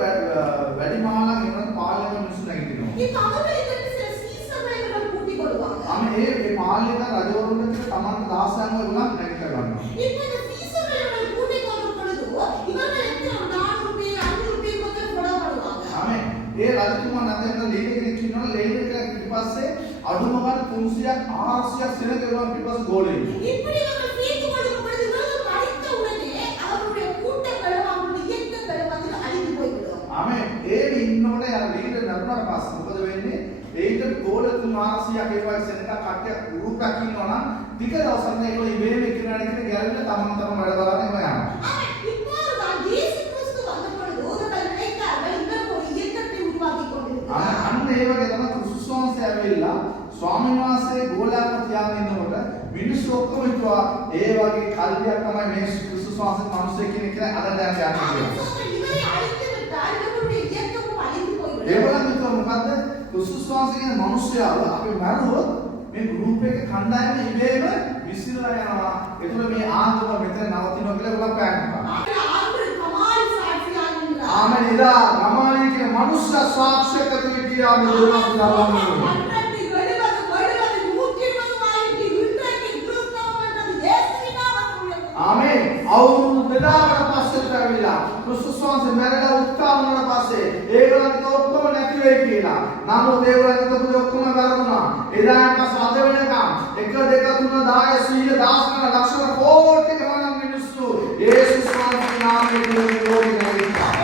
වැඩිමාලා කියන පාලනය මිනිස්සු නැගිටිනවා. இப்ப அவங்களுக்கு சில சீசர்கள் கூட்டி கொள்வாங்க. මේ පාලනය රජවරුන්ට තමන්ට දාසයන්ව උනත් නැගිට ගන්නවා. இப்ப இந்த சீசர்கள் கூட்டி கொள்ளும் பொழுது இவர்கள் எத்தனை 400 பேர் 500 பேர் வந்து போடப்படுவாங்க. ඒ රජතුමා නැතෙන්න ලීඩර් කෙනෙක් ඉන්නවා. ලීඩර් කෙනෙක් ඊපස්සේ අඩුම ගානේ 300ක් 400ක් සෙනග වෙනවා ඊපස්සේ ගෝලෙ. இப்படி அவங்க தீர்த்து கொடுக்கும் பொழுது இவர்கள் அழித்த உடனே அவருடைய கூட்டங்கள் அவருடைய இயக்கங்கள் வந்து அழிந்து போய்விடும். ඒ ඉන්නකොට යා ලීඩර් නරුණාට පස්සේ මොකද වෙන්නේ? ඒකට ගෝල 300ක් ඒ වගේ සෙනග කට්ටියක් ගෲප්යක් ඉන්නවා නම් ටික දවසක් ඒගොල්ලෝ ඉබේම එක්කෙනාට එක්කෙනා ගැලවිලා තමන් වැඩ බලන්න එම යනවා. இப்போதான் இயேசு கிறிஸ்து வந்த பொழுது அவர்கள் நினைத்தார்கள் இவர்கள் ஒரு இயக்கத்தை உருவாக்கி கொண்டிருக்கிறார்கள். අන්න ඒ වගේ තමයි ක්‍රිස්තුස් වහන්සේ ඇවිල්ලා ස්වාමීන් වහන්සේ ගෝලයන්ව තියාගෙන ඉන්නකොට මිනිස්සු ඔක්කොම හිතුවා ඒ වගේ කල්පයක් තමයි මේ ක්‍රිස්තුස් වහන්සේ මිනිස්සෙක් කෙනෙක් කියලා අද දැන් යන්නේ කියලා. இவரை அழித்து விட்டால் இவருடைய இயக்கமும் அழிந்து போய்விடும். ඒගොල්ලන් හිතුවා මොකද්ද? ක්‍රිස්තුස් වහන්සේ කියන මිනිස්සයාව අපි මරුවොත් මේ ගෲප් එකේ කණ්ඩායම ඉබේම විසිරලා යනවා. ඒතර මේ ආගම මෙතන නවතිනවා කියලා ඒගොල්ලන් ප්ලෑන් කරා. ஆண்டு கமால் சாட்சியாக நின்றார். ආමෙන් ඉදා රමාලී කියන මනුෂ්‍ය සාක්ෂියකට විදියා මේ දුරස් දාන්නේ. ආමෙන් අවුරුදු 2000කට පස්සේ ඇවිල්ලා ක්‍රිස්තුස් වහන්සේ මැරලා උත්ථාන වුණාට පස්සේ ඒගොල්ලන්ට ඔක්කොම නැති වෙයි කියලා. නමුත් ඒගොල්ලන්ට ඔක්කොම වැරදුනා. එදාට පස්සේ අද වෙනකම් 1 2 3 10 100 10 ගණන් ලක්ෂ කෝටි ගණන් මිනිස්සු යේසුස් වහන්සේගේ නාමයෙන් ලෝකෙ නැගිට්ටා.